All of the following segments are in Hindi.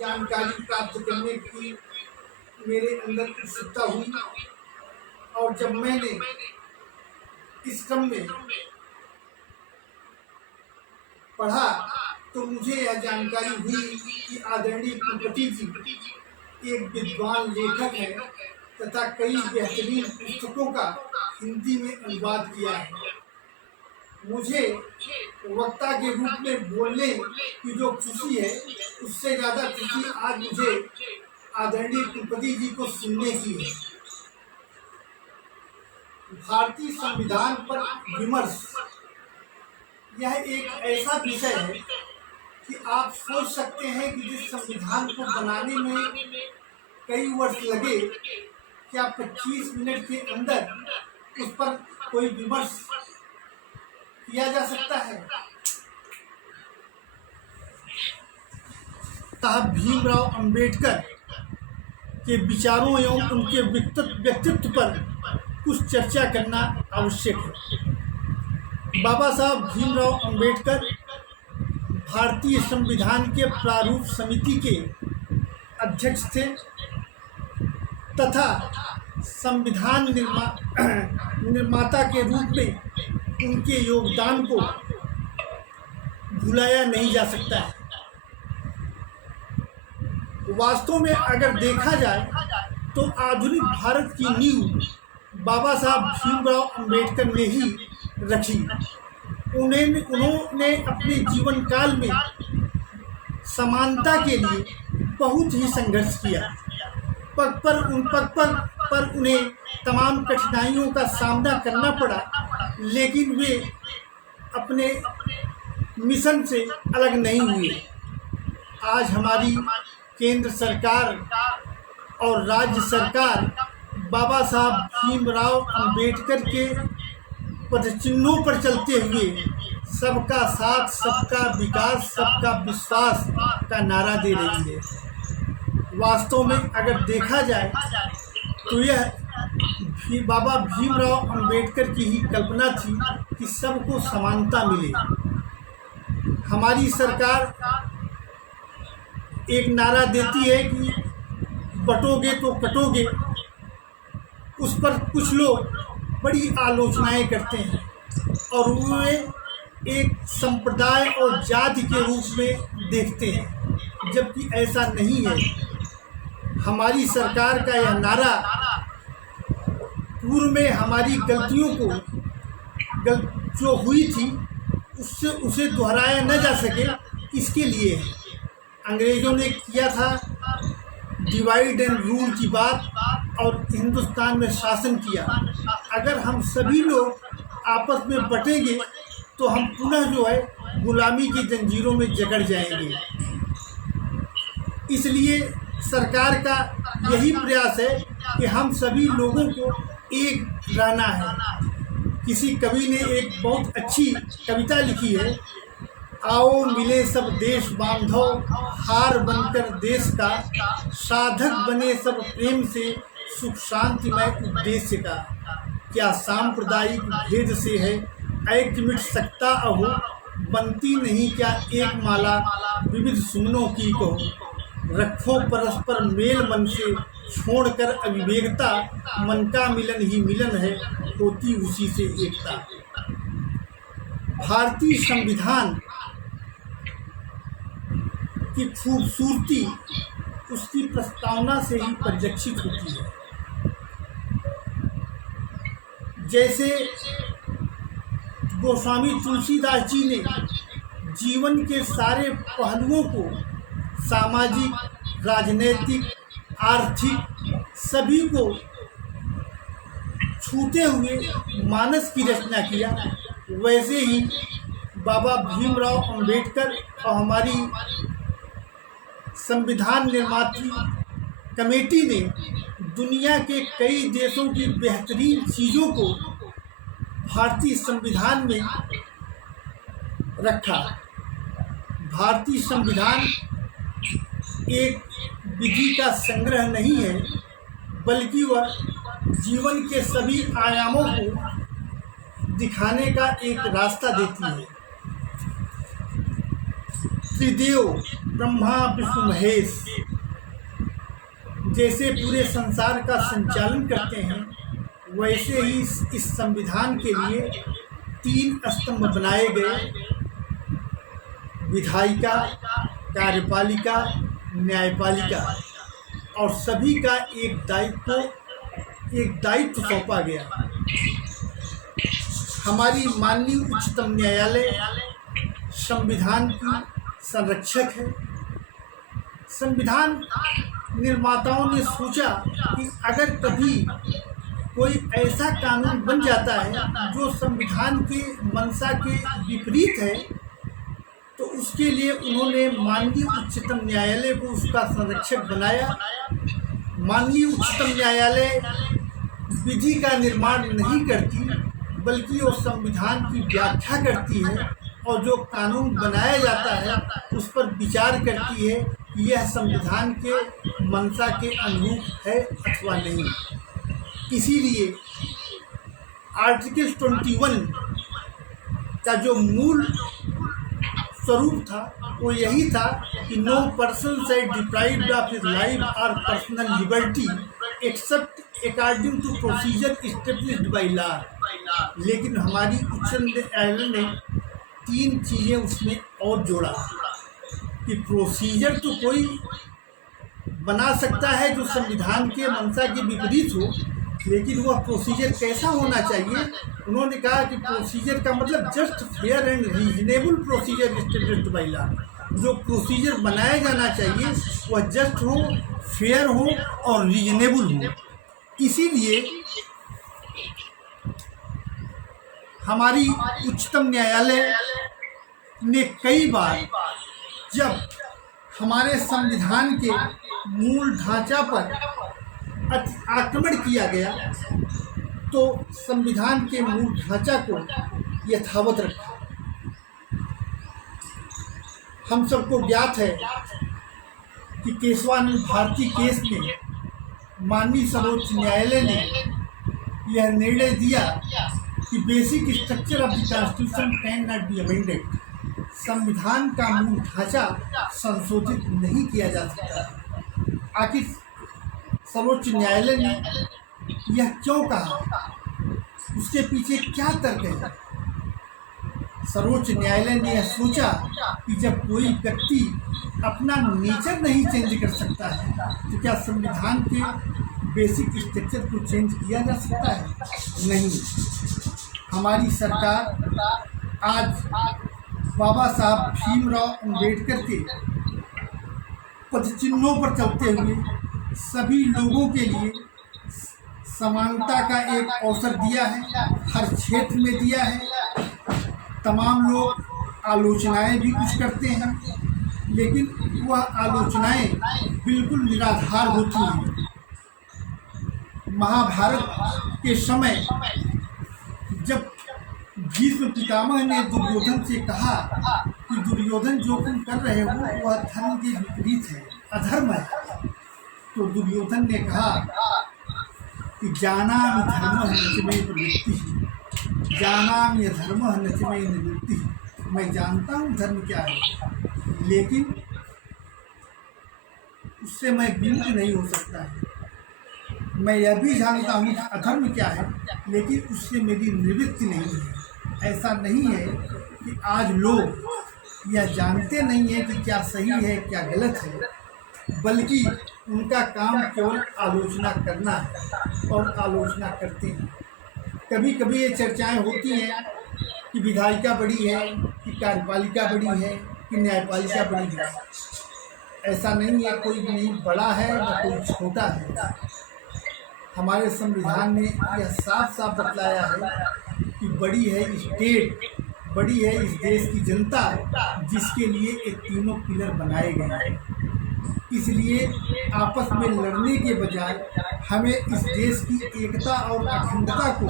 जानकारी प्राप्त करने की मेरे अंदर उत्सुकता हुई और जब मैंने इस क्रम में पढ़ा तो मुझे यह जानकारी हुई कि आदरणीय कुलपति जी एक विद्वान लेखक है तथा कई बेहतरीन पुस्तकों का हिंदी में अनुवाद किया है। मुझे वक्ता के रूप में बोलने की जो खुशी है उससे ज़्यादा खुशी आज मुझे आदरणीय कुलपति जी को सुनने की है। भारतीय संविधान पर विमर्श यह एक ऐसा विषय है कि आप सोच सकते हैं कि जिस संविधान को बनाने में कई वर्ष लगे, क्या 25 मिनट के अंदर उस पर कोई विमर्श किया जा सकता है? साहब भीमराव अंबेडकर के विचारों एवं उनके व्यक्तित्व पर कुछ चर्चा करना आवश्यक है। बाबा साहब भीमराव अंबेडकर भारतीय संविधान के प्रारूप समिति के अध्यक्ष थे तथा संविधान निर्माता के रूप में उनके योगदान को भुलाया नहीं जा सकता है। वास्तव में अगर देखा जाए तो आधुनिक भारत की नींव बाबा साहब भीमराव अंबेडकर ने ही रखी। उन्होंने अपने जीवन काल में समानता के लिए बहुत ही संघर्ष किया। पग पर उन्हें तमाम कठिनाइयों का सामना करना पड़ा, लेकिन वे अपने मिशन से अलग नहीं हुए। आज हमारी केंद्र सरकार और राज्य सरकार बाबा साहब भीमराव अंबेडकर के पदचिन्हों पर चलते हुए सबका साथ, सबका विकास, सबका विश्वास का नारा दे रही है। वास्तव में अगर देखा जाए तो यह बाबा भीमराव अंबेडकर की ही कल्पना थी कि सबको समानता मिले। हमारी सरकार एक नारा देती है कि बटोगे तो कटोगे, उस पर कुछ लोग बड़ी आलोचनाएं करते हैं और वे एक संप्रदाय और जाति के रूप में देखते हैं, जबकि ऐसा नहीं है। हमारी सरकार का यह नारा पूर्व में हमारी गलतियों को जो हुई थी उसे दोहराया न जा सके, इसके लिए है। अंग्रेज़ों ने किया था डिवाइड एंड रूल की बात और हिंदुस्तान में शासन किया। अगर हम सभी लोग आपस में बटेंगे तो हम पुनः जो है गुलामी की जंजीरों में जकड़ जाएंगे। इसलिए सरकार का यही प्रयास है कि हम सभी लोगों को एक रहना है। किसी कवि ने एक बहुत अच्छी कविता लिखी है, आओ मिले सब देश बांधव, हार बनकर देश का, साधक बने सब प्रेम से, सुख शांतिमय उद्देश्य का। क्या सांप्रदायिक भेद से है ऐक्य मिट सकता अहो, बनती नहीं क्या एक माला विविध सुमनों की को। रखो परस्पर मेल मन से, छोड़कर अविवेकता, मन का मिलन ही मिलन है, होती उसी से एकता। भारतीय संविधान की खूबसूरती उसकी प्रस्तावना से ही परिलक्षित होती है। जैसे गोस्वामी तुलसीदास जी ने जीवन के सारे पहलुओं को, सामाजिक, राजनैतिक, आर्थिक, सभी को छूते हुए मानस की रचना किया, वैसे ही बाबा भीमराव अंबेडकर और हमारी संविधान निर्मात्री कमेटी ने दुनिया के कई देशों की बेहतरीन चीज़ों को भारतीय संविधान में रखा। भारतीय संविधान एक विधि का संग्रह नहीं है, बल्कि वह जीवन के सभी आयामों को दिखाने का एक रास्ता देती है। त्रिदेव ब्रह्मा विष्णु महेश जैसे पूरे संसार का संचालन करते हैं, वैसे ही इस संविधान के लिए 3 स्तंभ बनाए गए: विधायिका, कार्यपालिका, न्यायपालिका, और सभी का एक दायित्व सौंपा गया। हमारी माननीय उच्चतम न्यायालय संविधान की संरक्षक है। संविधान निर्माताओं ने सोचा कि अगर कभी कोई ऐसा कानून बन जाता है जो संविधान के मंशा के विपरीत है, तो उसके लिए उन्होंने माननीय उच्चतम न्यायालय को उसका संरक्षक बनाया। माननीय उच्चतम न्यायालय विधि का निर्माण नहीं करती, बल्कि वो संविधान की व्याख्या करती है और जो कानून बनाया जाता है उस पर विचार करती है कि यह संविधान के मंशा के अनुरूप है अथवा नहीं। इसीलिए आर्टिकल 21 का जो मूल स्वरूप था वो यही था कि no person shall deprived of his life और personal liberty except according to procedure established by law. लेकिन हमारी उच्च न्यायालय ने 3 चीज़ें उसमें और जोड़ा कि प्रोसीजर तो कोई बना सकता है जो संविधान के मंशा के विपरीत हो, लेकिन वह प्रोसीजर कैसा होना चाहिए। उन्होंने कहा कि प्रोसीजर का मतलब just fair and reasonable procedure established by law. जो प्रोसीजर बनाया जाना चाहिए वह जस्ट हो, फेयर हो और रीजनेबल हो। इसीलिए हमारी उच्चतम न्यायालय ने कई बार जब हमारे संविधान के मूल ढांचा पर आक्रमण किया गया तो संविधान के मूल ढांचा को यथावत रखा। हम सबको ज्ञात है कि केशवानंद भारती केस में माननीय सर्वोच्च न्यायालय ने यह निर्णय दिया कि basic structure of the constitution can not be amended. संविधान का मूल ढांचा संशोधित नहीं किया जा सकता। आखिर सर्वोच्च न्यायालय ने यह क्यों कहा, उसके पीछे क्या तर्क है? सर्वोच्च न्यायालय ने यह सोचा कि जब कोई व्यक्ति अपना नेचर नहीं चेंज कर सकता है तो क्या संविधान के बेसिक स्ट्रक्चर को चेंज किया जा सकता है? नहीं। हमारी सरकार आज बाबा साहब भीमराव अम्बेडकर के पदचिन्हों पर चलते हुए सभी लोगों के लिए समानता का एक अवसर दिया है, हर क्षेत्र में दिया है। तमाम लोग आलोचनाएं भी कुछ करते हैं, लेकिन वह आलोचनाएं बिल्कुल निराधार होती हैं। महाभारत के समय जब भीष्म पितामह ने दुर्योधन से कहा कि दुर्योधन जो तुम कर रहे हो वह धर्म के विपरीत है, अधर्म है, तो दुर्योधन ने कहा कि जानामि धर्मः न च मे प्रवृत्तिः, जानामि धर्मः न च मे निवृत्तिः। मैं जानता हूँ धर्म क्या है, लेकिन उससे मैं विमुक्त नहीं हो सकता है। मैं यह भी जानता हूँ अधर्म क्या है, लेकिन उससे मेरी निवृत्ति नहीं है। ऐसा नहीं है कि आज लोग यह जानते नहीं है कि क्या सही है क्या गलत है, बल्कि उनका काम केवल आलोचना करना है और आलोचना करते हैं। कभी कभी ये चर्चाएं होती हैं कि विधायिका बड़ी है, कि कार्यपालिका बड़ी है, कि न्यायपालिका बड़ी है। ऐसा नहीं है, कोई नहीं बड़ा है न कोई छोटा है। हमारे संविधान ने यह साफ साफ बतलाया है कि बड़ी है स्टेट, बड़ी है इस देश की जनता, जिसके लिए ये तीनों पिलर बनाए गए हैं। इसलिए आपस में लड़ने के बजाय हमें इस देश की एकता और अखंडता को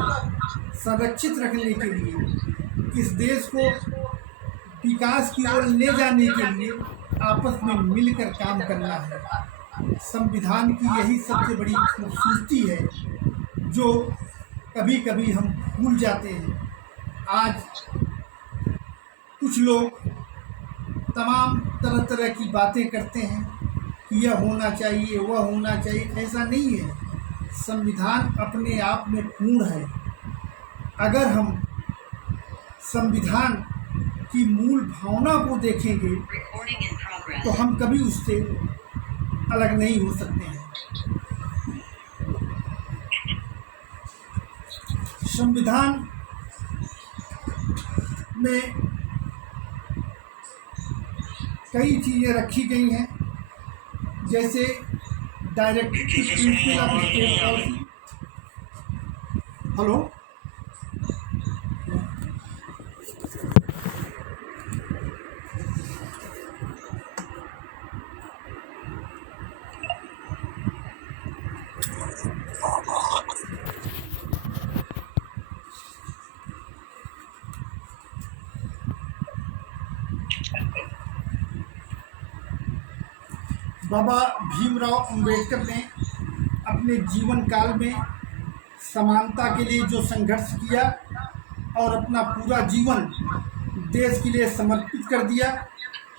संरक्षित रखने के लिए, इस देश को विकास की ओर ले जाने के लिए आपस में मिलकर काम करना है। संविधान की यही सबसे बड़ी खूबसूरती है जो कभी कभी हम भूल जाते हैं। आज कुछ लोग तमाम तरह तरह की बातें करते हैं कि यह होना चाहिए, वह होना चाहिए। ऐसा नहीं है। संविधान अपने आप में पूर्ण है। अगर हम संविधान की मूल भावना को देखेंगे तो हम कभी उससे अलग नहीं हो सकते हैं। संविधान में कई चीज़ें रखी गई हैं, जैसे directive principle of state policy. Hello, बाबा भीमराव अंबेडकर ने अपने जीवन काल में समानता के लिए जो संघर्ष किया और अपना पूरा जीवन देश के लिए समर्पित कर दिया,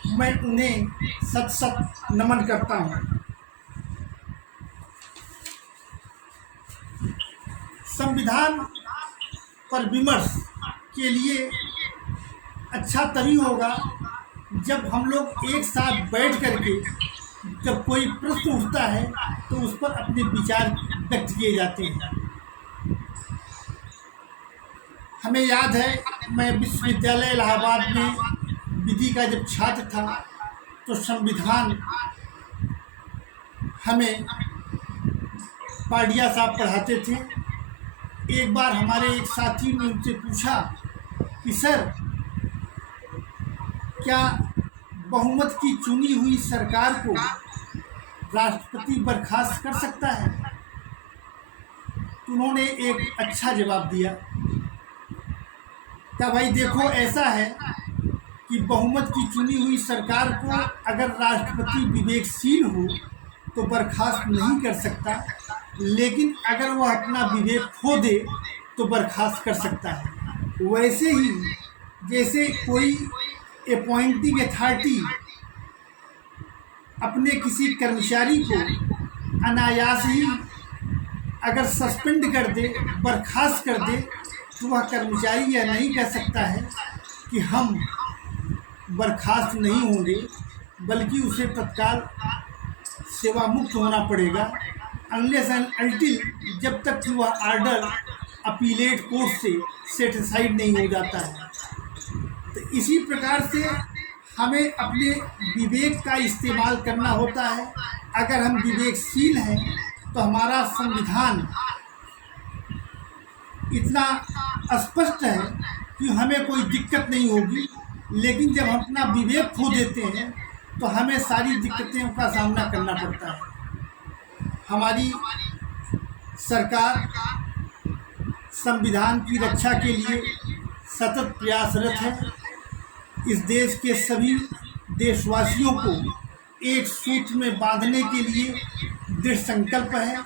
मैं उन्हें सत सत नमन करता हूँ। संविधान पर विमर्श के लिए अच्छा तभी होगा जब हम लोग एक साथ बैठ करके जब कोई प्रश्न उठता है तो उस पर अपने विचार व्यक्त किए जाते हैं। हमें याद है, मैं विश्वविद्यालय इलाहाबाद में विधि का जब छात्र था तो संविधान हमें पाडिया साहब पढ़ाते थे। एक बार हमारे एक साथी ने उनसे पूछा कि सर, क्या बहुमत की चुनी हुई सरकार को राष्ट्रपति बर्खास्त कर सकता है? उन्होंने एक अच्छा जवाब दिया। क्या भाई देखो, ऐसा है कि बहुमत की चुनी हुई सरकार को अगर राष्ट्रपति विवेकशील हो तो बर्खास्त नहीं कर सकता, लेकिन अगर वह अपना विवेक खो दे तो बर्खास्त कर सकता है। वैसे ही जैसे कोई अपॉइंटिंग अथॉरिटी अपने किसी कर्मचारी को अनायास ही अगर सस्पेंड कर दे, बर्खास्त कर दे, तो वह कर्मचारी यह नहीं कह सकता है कि हम बर्खास्त नहीं होंगे, बल्कि उसे तत्काल सेवा मुक्त होना पड़ेगा, अनलेस एंड अनटिल जब तक कि वह आर्डर अपीलेट कोर्ट से सेटिस्फाइड नहीं हो जाता है। तो इसी प्रकार से हमें अपने विवेक का इस्तेमाल करना होता है। अगर हम विवेकशील हैं तो हमारा संविधान इतना स्पष्ट है कि हमें कोई दिक्कत नहीं होगी, लेकिन जब हम अपना विवेक खो देते हैं तो हमें सारी दिक्कतों का सामना करना पड़ता है। हमारी सरकार संविधान की रक्षा के लिए सतत प्रयासरत है। इस देश के सभी देशवासियों को एक सूत्र में बांधने के लिए दृढ़ संकल्प है।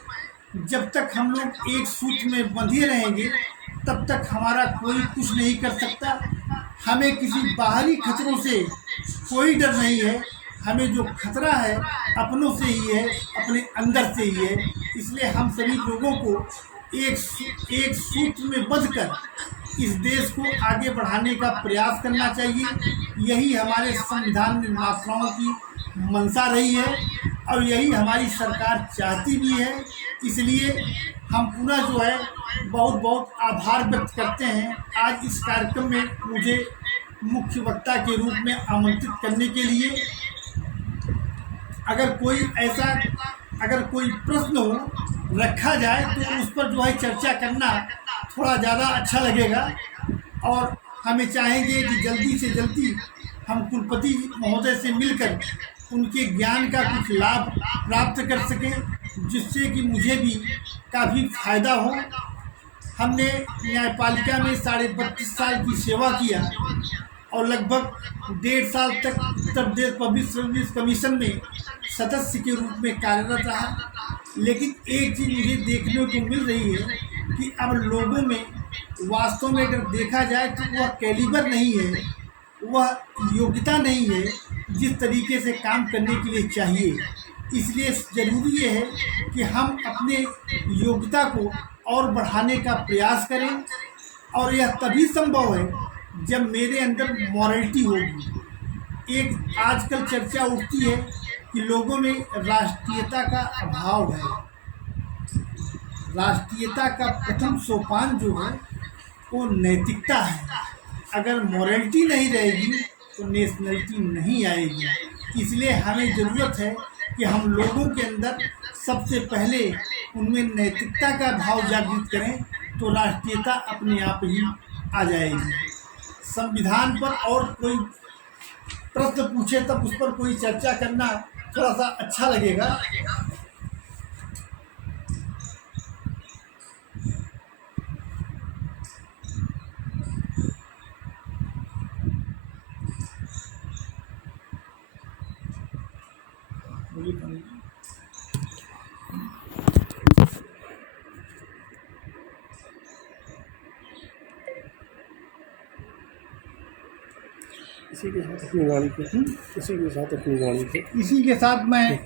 जब तक हम लोग एक सूत्र में बंधे रहेंगे तब तक हमारा कोई कुछ नहीं कर सकता। हमें किसी बाहरी खतरों से कोई डर नहीं है। हमें जो खतरा है अपनों से ही है, अपने अंदर से ही है। इसलिए हम सभी लोगों को एक सूत्र में बंधकर इस देश को आगे बढ़ाने का प्रयास करना चाहिए। यही हमारे संविधान निर्माताओं की मंशा रही है और यही हमारी सरकार चाहती भी है। इसलिए हम पुनः जो है बहुत बहुत आभार व्यक्त करते हैं आज इस कार्यक्रम में मुझे मुख्य वक्ता के रूप में आमंत्रित करने के लिए। अगर कोई प्रश्न हो रखा जाए तो उस पर जो है चर्चा करना थोड़ा ज़्यादा अच्छा लगेगा और हमें चाहेंगे कि जल्दी से जल्दी हम कुलपति महोदय से मिलकर उनके ज्ञान का कुछ लाभ प्राप्त कर सकें, जिससे कि मुझे भी काफ़ी फायदा हो। हमने न्यायपालिका में 32.5 साल की सेवा किया और लगभग 1.5 साल तक Uttar Pradesh public service commission में सदस्य के रूप में कार्यरत रहा। लेकिन एक चीज़ मुझे देखने को मिल रही है कि अब लोगों में वास्तव में अगर देखा जाए तो वह कैलिबर नहीं है, वह योग्यता नहीं है जिस तरीके से काम करने के लिए चाहिए। इसलिए ज़रूरी ये है कि हम अपने योग्यता को और बढ़ाने का प्रयास करें, और यह तभी संभव है जब मेरे अंदर मॉरलिटी होगी। एक आजकल चर्चा उठती है कि लोगों में राष्ट्रीयता का अभाव है। राष्ट्रीयता का प्रथम सोपान जो है वो नैतिकता है। अगर मॉरलिटी नहीं रहेगी तो नेशनलिटी नहीं आएगी। इसलिए हमें ज़रूरत है कि हम लोगों के अंदर सबसे पहले उनमें नैतिकता का भाव जागृत करें, तो राष्ट्रीयता अपने आप ही आ जाएगी। संविधान पर और कोई प्रश्न पूछे तब उस पर कोई चर्चा करना थोड़ा सा अच्छा लगेगा। इसी के साथ अपनी वाणी को इसी के साथ मैं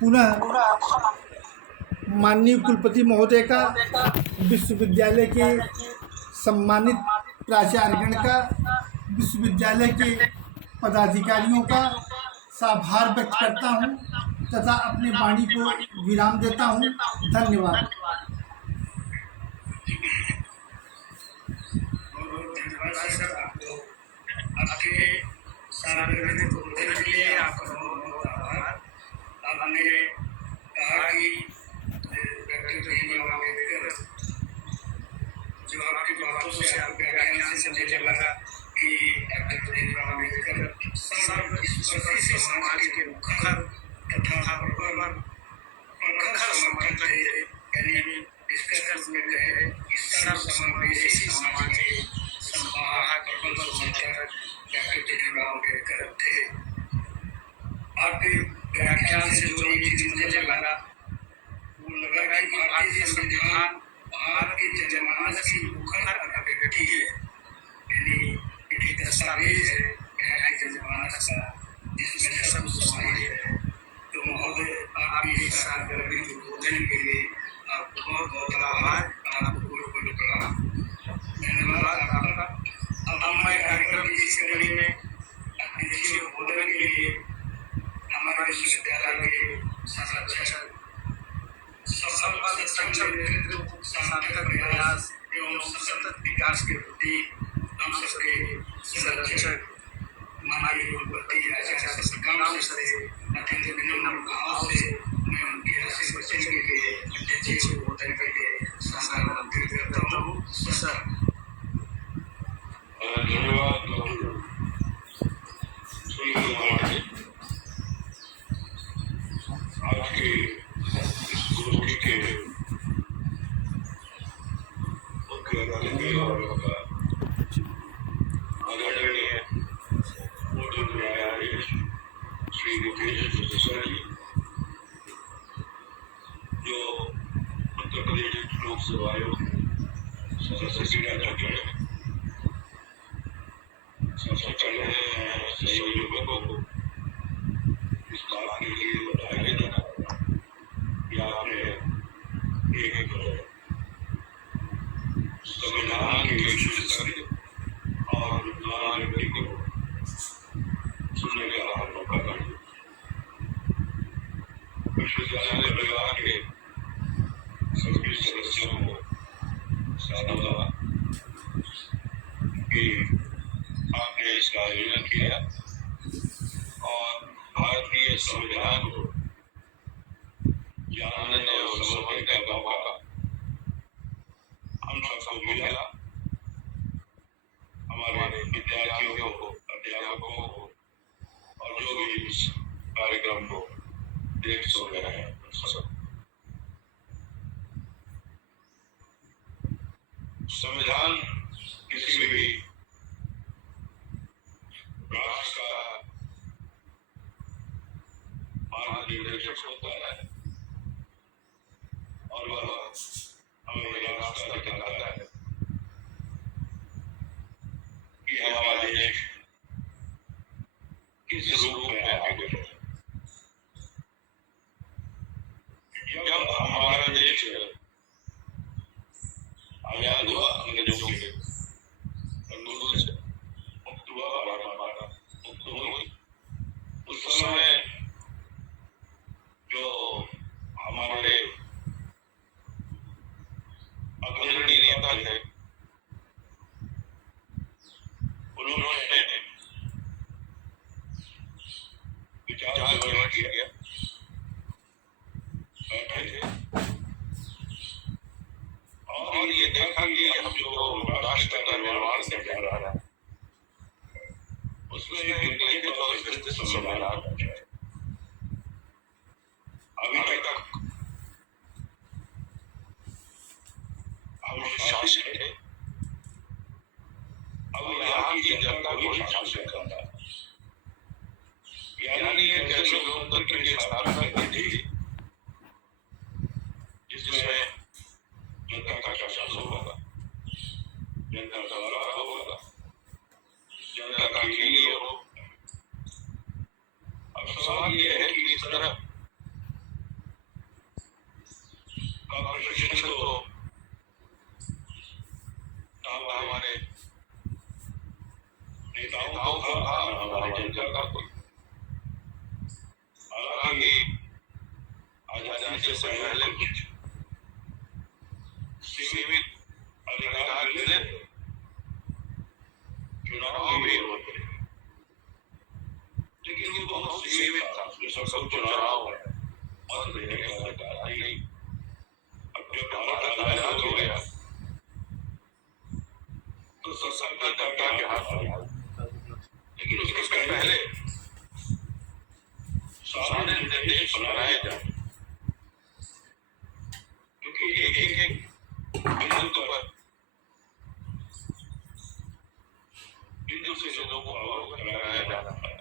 पुनः माननीय कुलपति महोदय का, विश्वविद्यालय के सम्मानित प्राचार्यगण का, विश्वविद्यालय के पदाधिकारियों का आभार व्यक्त करता हूँ तथा अपने वाणी को विराम देता हूँ। धन्यवाद। आपके सार्वजनिक उद्बोधन के लिए आपका बहुत बहुत आभार। आपने कहा कि डॉक्टर भीमराव अम्बेडकर, जो आपकी बातों से, आपके व्याख्यान से मुझे लगा कि डॉक्टर भीमराव अम्बेडकर सर्वस्पर्शी समाज के मुखर तथा प्रखर समर्थक थे। यानी निष्कर्ष में कहे कि सर्वसमावेशी समाज के संवाहक प्रबल समर्थक डॉक्टर भीमराव अम्बेडकर थे। आपके व्याख्यान से जो एक चीज मुझे लगा, वो लगा कि भारतीय संविधान भारत के जनमानस की मुखर अभिव्यक्ति है। यानी एक दस्तावेज है भारत के जनमानस का, जिसमें सब समाहित है। तो महोदय, आपके सार्वजनिक उद्बोधन के लिए आपको बहुत बहुत आभार। आपको बहुत प्रणाम। धन्यवाद आपका। अब मैं कार्यक्रम की इस कड़ी में अतिथि उद्बोधन के लिए हमारे विश्वविद्यालय के संरक्षक, सार्थक प्रयास एवं सतत विकास के प्रति हम सबके संरक्षक माननीय कुलपति आचार्य श्रीकांत से अत्यंत विनम्र भाव से मैं उनके आशीष वचन के लिए, अध्यक्ष उद्बोधन के लिए सादर करता हूँ। सर, धन्यवाद आज के इस गोष्ठी के मुख्य अतिथि और आदरणीय पूर्व न्यायाधीश श्री मुकेश जोशी जी, जो उत्तर प्रदेश लोक सेवा आयोग सदस्य अध्यक्ष हैं, सबसे पहले सहयोगियों को इस बात के लिए बधाई देना कि आपने एक संविधान के विशेषज्ञ और विद्वान व्यक्ति को सुनने का मौका दिया। विश्वविद्यालय परिवार के सभी सदस्यों को साधुवाद कि आपने इसका आयोजन किया और भारतीय संविधान को जानने और समझने का मौका हम सबको मिला। हमारे विद्यार्थियों को, अध्यापकों को और जो भी इस कार्यक्रम को देख सुन रहे हैं, सब संविधान किसी भी राष्ट्र का मार्गदर्शक होता है और वह हमें रास्ता दिखाता है कि हमारा देश किस रूप में आगे बढ़े। जब हमारा देश आजाद हुआ अंग्रेजों के अंदर से मुक्त हुआ, भारत माता मुक्त हुई, उस समय जो हमारे अग्रणी नेता थे उन्होंने विचार विमर्श किया, बैठे थे और ये देखा कि हम जो राष्ट्र का निर्माण से जा रहा है उसमें लिखित और विस्तृत संविधान होना चाहिए। अभी तक हम शासित थे, अब यहाँ की जनता को शासित करना है। यानी एक ऐसे लोकतंत्र की स्थापना की थी जिसमें जनता का शासन होगा, जनता का द्वारा होगा, जनता का लिए हो। अब सवाल ये है कि इस तरह का प्रशिक्षण तो हमारे नेताओं को था, हमारे जनता को। हालांकि आजादी से पहले कुछ सीमित अधिकार मिले, चुनाव भी होते, लेकिन वो बहुत सीमित था। सब चुनाव है मत देने का अधिकार नहीं। अब जब भारत आजाद हो गया तो सरकार जनता के हाथ में, लेकिन उसके पहले सारे निर्देश बनाए जाए, क्योंकि एक बिंदु से लोगों को अवगत कराया जाना है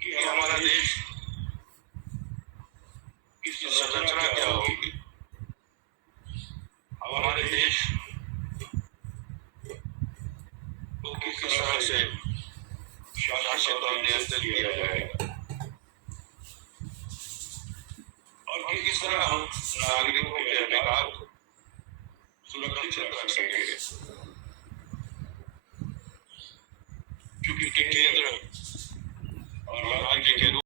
कि हमारा देश इसकी संरचना क्या होगी, हमारे देश को किस तरह से शासित और नियंत्रित किया जाएगा और किस तरह हम नागरिकों के अधिकार को सुरक्षित रख सकेंगे, क्योंकि केंद्र और राज्य के